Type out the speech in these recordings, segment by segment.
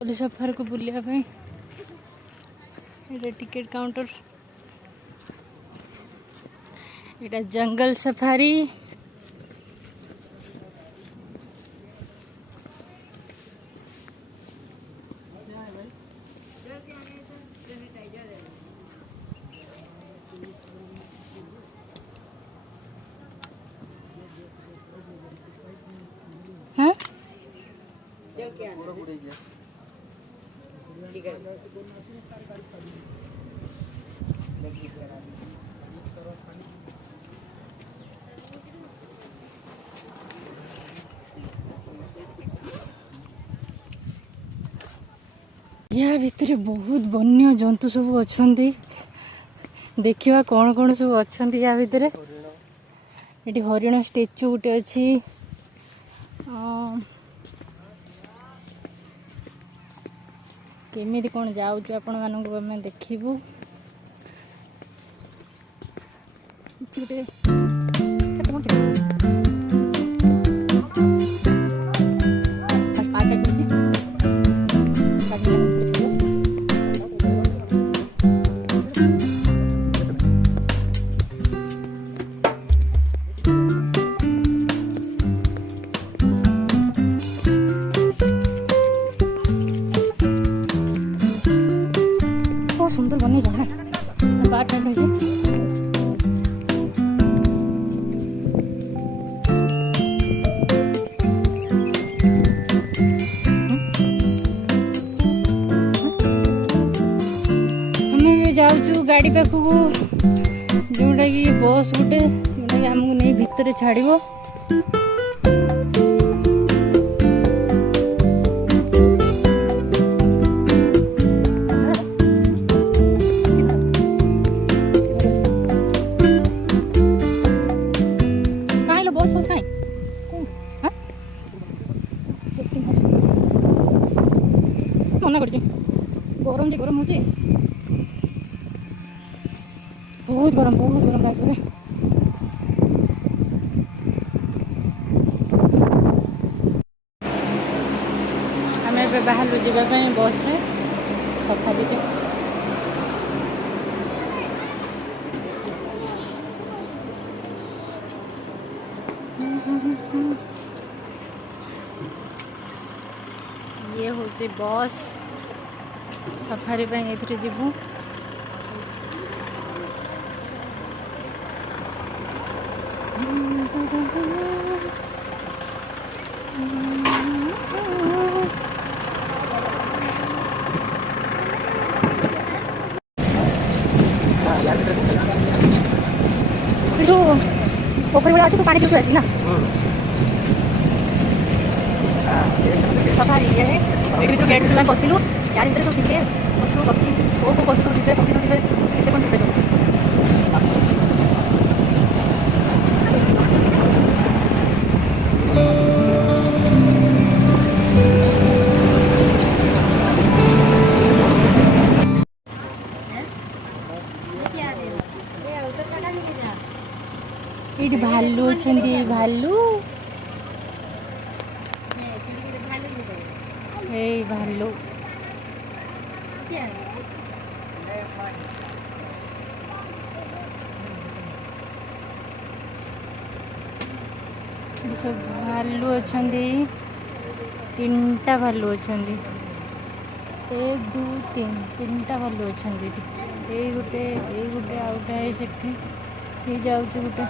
सफार को बुलाया ticket counter ये जंगल सफारी हाँ या भितर बहुत वन्य जंतु सब अच्छा देखा कौन कौन सब अच्छा या भितर ये हरिण स्टेचू गोटे अच्छी केमी कौन जाऊँ आपण मानक आम देखू सुंदर बनी जाए बार टाइम हो जाऊँ गाड़ी पाख जोटा कि बस गोटे जोटा आमको नहीं भितर छाड़ मना कर गरम जी गरम हो बहुत गरम लागे आम बाहर जावाई बस रे सफारी रे ये हूँ बस सफारी ए जीवु जो पोखरी वाला तो पानी पीते ना सफारी ये है तो गेट में बसिलु यार इंटर सब ठीक है पछो पक्षी को पछो दिबे पक्षी दिबे केते कोन दिबे ये भालू अच्छे भालू भालू सब भालू अच्छा तीन टा भालू अच्छा 1 2 3 टा भालू अच्छा ये गोटे आउटा है सेठी ये जाऊँ गोटे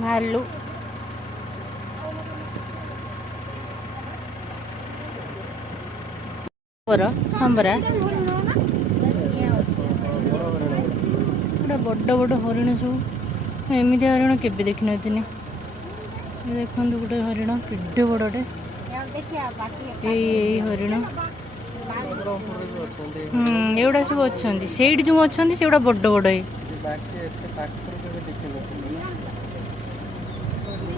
भालू संबरा बड़ बड़ हरिण सब एमती हरिण के देखी न देखो गोटे हरिण के बड़े हरिण एगुड़ा सब अच्छा से जो अच्छा से बड़ बड़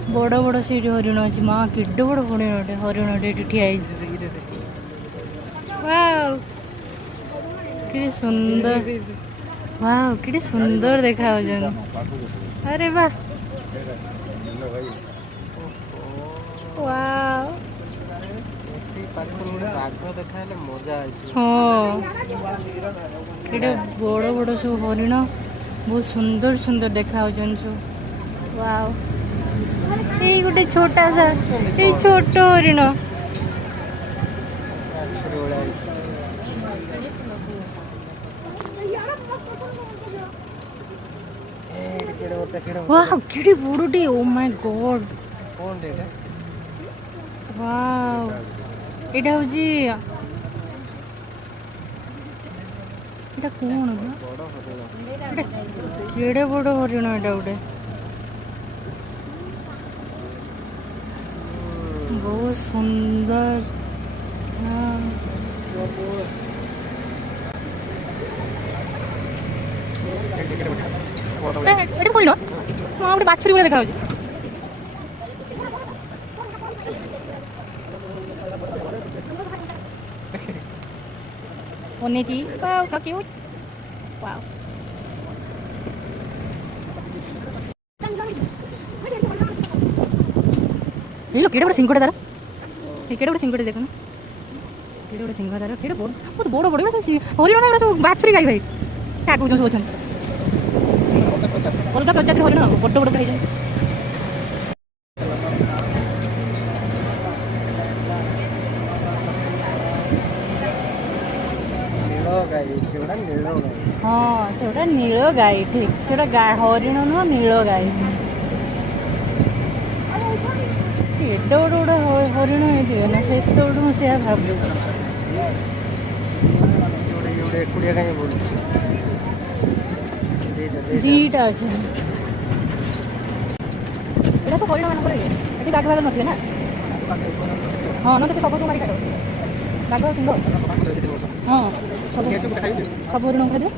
बड़ बड़ से हरिण अच्छी माँ कि बड़ हरिण ठिया कि सुंदर वाह कि सुंदर देखा अरे वाह हाँ ये बड़ बड़ सब हरिण बहुत सुंदर सुंदर देखा वाव ये गोटे छोटा सा ये छोट हरिण वाह केडी बड़टे ओ माय गॉड वाव एटा होजी एटा कोन बा केडे बड़ हरिण एटा गोटे बहुत सुंदर हाँ এটা কইল আমার বাছুরি বলে দেখা হচ্ছে ওনেজি ওয়াও how cute wow এই লোক কেডে বড় সিংহটা দাঁড়া এই কেডে বড় সিংহটা দেখুন কেডে বড় সিংহ দাঁড়া কেডে বড় বহুত বড় বড় হরিণ না সব বাছুরি গাই ভাই কাক বুঝুন সব অছেন अलग प्रजाति हरिण बड़ बड़ हो हाँ से नील गाई ठीक से हरिण नुह नील गाई एडे बड़ बड़ हरिण होते ना से मुझे भाव दीटा अच्छे এটা তো হরিণ ମାନଙ୍କର ଇଏ ଏଠି ବାଘ ବାଘ ନଥିବେ ନା ହଁ ନହେଲେ ସବୁ ମାରି କାଟ ବାଘ ସିଂହ ହଁ ସବୁ ହରିଣ ଖାଇଦେବେ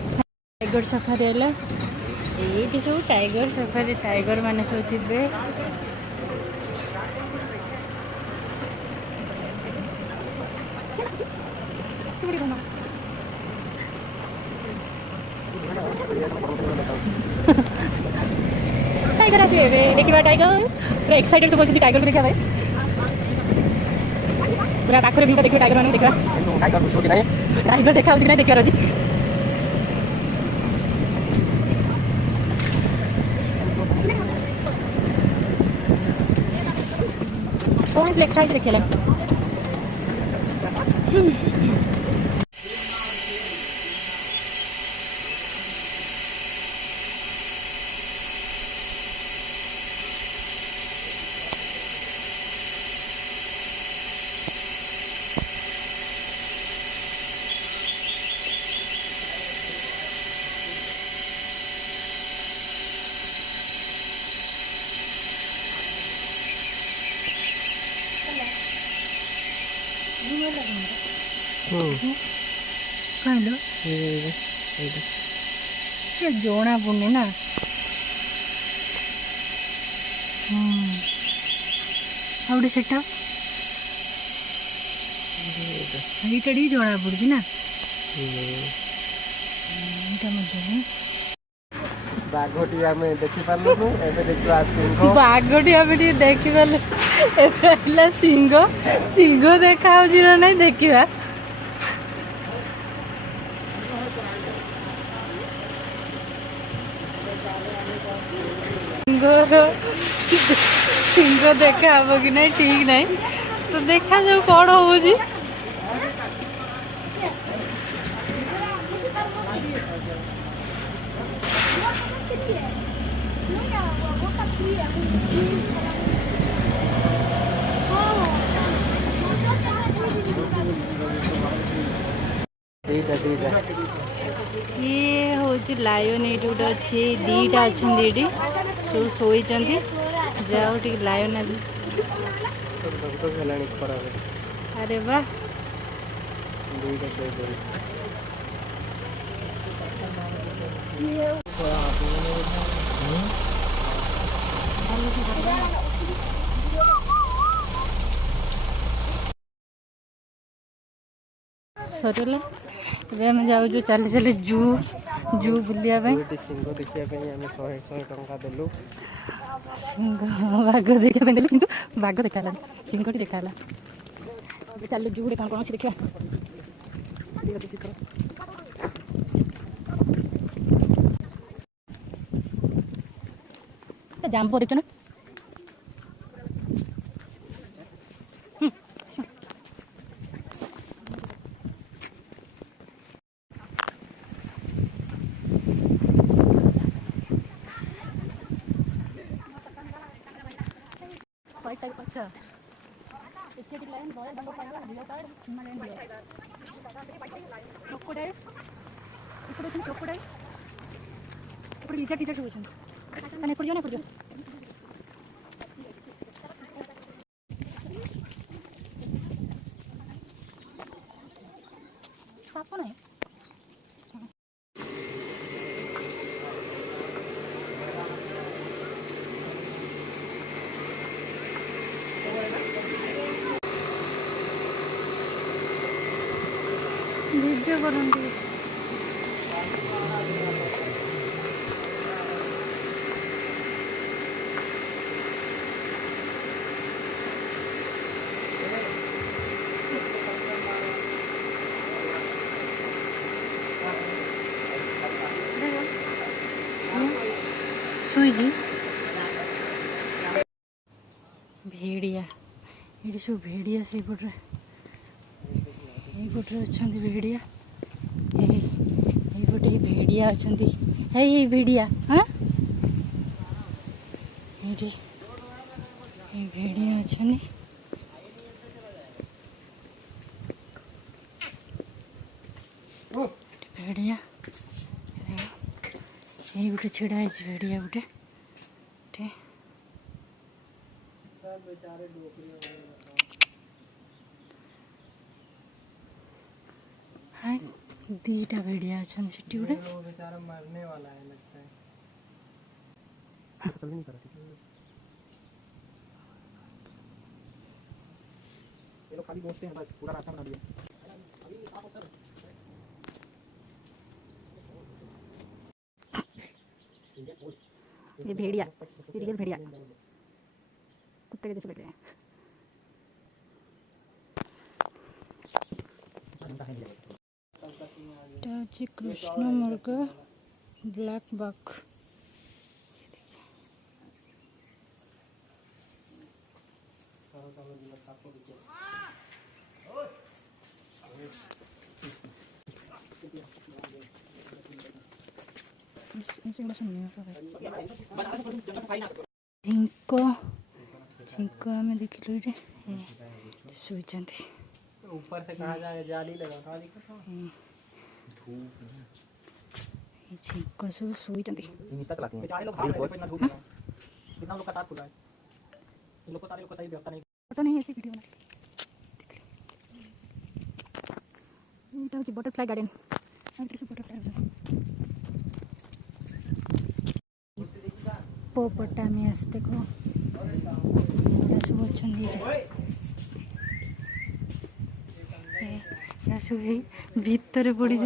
टाइगर सफारी है ये सब टाइगर सफारी टाइगर मान सब थे टाइगर आसे देखा टाइगर पूरा एक्साइटेड सब अच्छे टाइगर को देखा भाई पूरा पाखरे भी देखिए टाइगर मान देखा टाइगर देखा ना देखार अच्छी कौन लेखा है देखिए जोना पुणे ना आउटे सेटा ଏଇଟା ଜଣା ପଡୁଛି ନା ବାଘଟି ଆମେ ଦେଖିପାରିଲୁନୁ ଏବେ ଦେଖିବା ସିଂହ ବାଘଟି ଆମେ ଟିକେ ଦେଖିପାରିଲୁ ଏବେ ହେଲା ସିଂହ ସିଂହ ଦେଖା ହଉଛି ନା ନାଇଁ ଦେଖିବା सिंह देखा हम कि नहीं ठीक नहीं तो देखा जाऊ कौन हो ये हूँ लायन ये गोटे अच्छे दीटा अच्छा सब शोई जाओ टे लायन अरे वाह सरला आम जाऊ चली चली जू जू बुलिया सिंह देखा आम 100 टंका देलु सिंह बाघ देखा देली कि बाघ देखा सिंह देखा चलो जूड़े कौन कौन अच्छी देखिए जाम्बो देखो ना अच्छा Asiatic lion royal Bengal tiger leopard Himalayan deer crocodile ఇప్పుడు వచ్చిన క్రోకోడైల్ ఇప్పుడు లిజర్డ్ లిజర్డ్ చూడండి కానీ ఎప్పుడు చూడండి साफ नहीं वीडियो करूँगी सुई भेड़िया ये सब भेड़िया से पटे अच्छा भेड़िया ये भेड़िया अच्छा ये भेड़िया हाँ ये भेड़िया अच्छा भेड़िया ये गोटे छिड़ा है भेड़िया गोटे हाँ दीटा भेड़िया अच्छा सेठी गोटे बेचारा मरने वाला है लगता है नहीं करा ये लोग खाली पहुंचते हैं बस पूरा रास्ता बना दिया ये भेड़िया रियल भेड़िया कुत्ते के जैसे बैठ रहे हैं कृष्ण मुर्ग ब्लैक बक झिंको आम देखिलु ये शुईचंती ऊपर से कहा जाए जाली लगा था झिंको सब शुईचंती बेचारे लोग भाग रहे हैं धूप में कितना लोग का तार खुला है इन लोग को तारे को सही व्यवस्था नहीं फोटो नहीं ऐसे वीडियो बना ये बटरफ्लाई गार्डन बटरफ्लाई पोपटामियास देखो सब अच्छा सब भितर पड़ी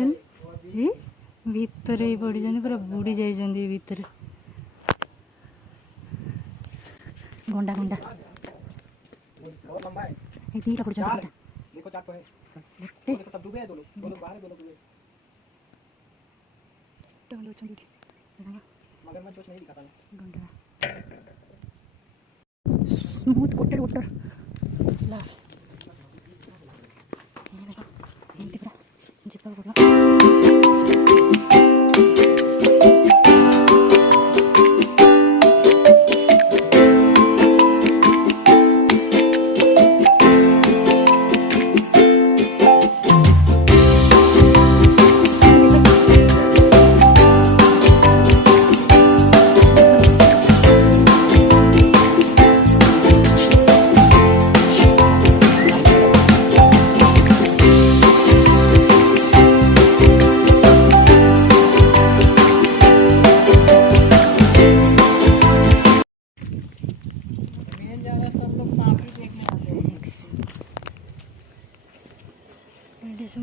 भितर ही पड़ी पूरा बुड़ी जाइए भितर गंडा गंडा ये तीनटा पड़ जाता देखो चार है देखो सब डूबे हैं दो लोग बाहर है दो लोग डूबे टंगलो चंदी मगरमच्छ कुछ नहीं दिखाता है गंडा स्मूथ कोटेड वाटर ला ये देखो ये दिख रहा जितना बोला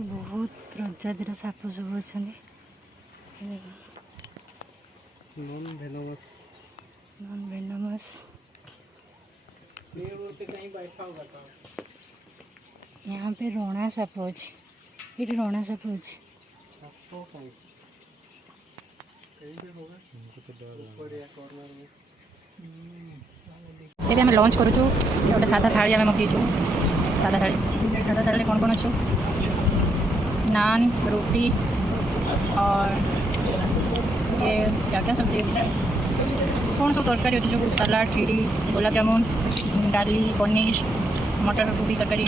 बहुत प्रजातिर साप सब अच्छा नॉन वेनमस कहीं बैठा होगा था यहाँ पे रोणा साप अच्छे, ये रोणा साप अच्छे। एबे आम लंच करूँ गोटे सादा थाली आम मगेचु। सादा थाली कौन कौन अच्छे? नान, रोटी और ये क्या क्या सब्जी कौन सब तरकारी अच्छे जो सलाड, खीरी, गुलाब जामुन, डाली, पनीर, मटर गोभी तरकारी।